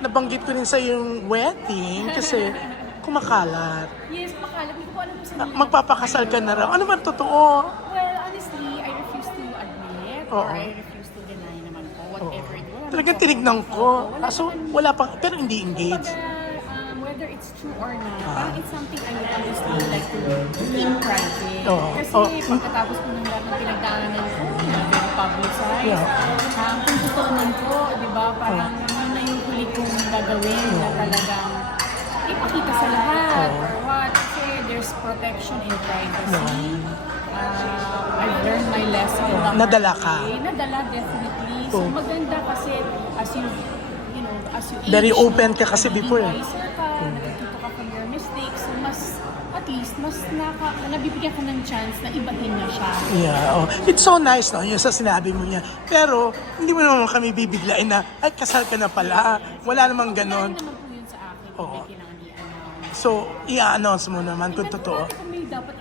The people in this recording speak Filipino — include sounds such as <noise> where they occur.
nabanggit ko rin sa yung wedding kasi <laughs> kumakalat. Yes, makalat. Hindi ko po alam kung saan Na- Magpapakasal ka na raw. Ano ba totoo? Well, honestly, I refuse to admit Oo. or I refuse to deny naman po whatever it was. Talagang tinignan ko. Kaso wala pa, pero hindi engaged. um, whether it's true or not, Ah. parang it's something I would honestly like to keep private. Oo. Kasi Oo. pagkatapos ko ng lahat ng pinagdaanan ko, na very publicized, Yeah. um, kung totoo man po, di ba, parang yun na yung huli kong gagawin na talagang ipakita sa lahat or what. Kasi there's protection in privacy. Uh, I've learned my lesson. Nadala ka. way. Nadala, definitely. So maganda kasi as you, you know, as you age, Very open ka kasi before eh. Least, mas naka, nabibigyan ka ng chance na ibahin niya siya. Yeah, oh. It's so nice, no? Yung sa sinabi mo niya. Pero, hindi mo naman kami bibiglain na, ay, kasal ka na pala. Wala namang ganon. Ano naman po yun sa akin, Oo. hindi kailangan i-announce. So, i-announce mo naman kung totoo. May dapat